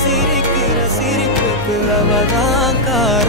siri kira siri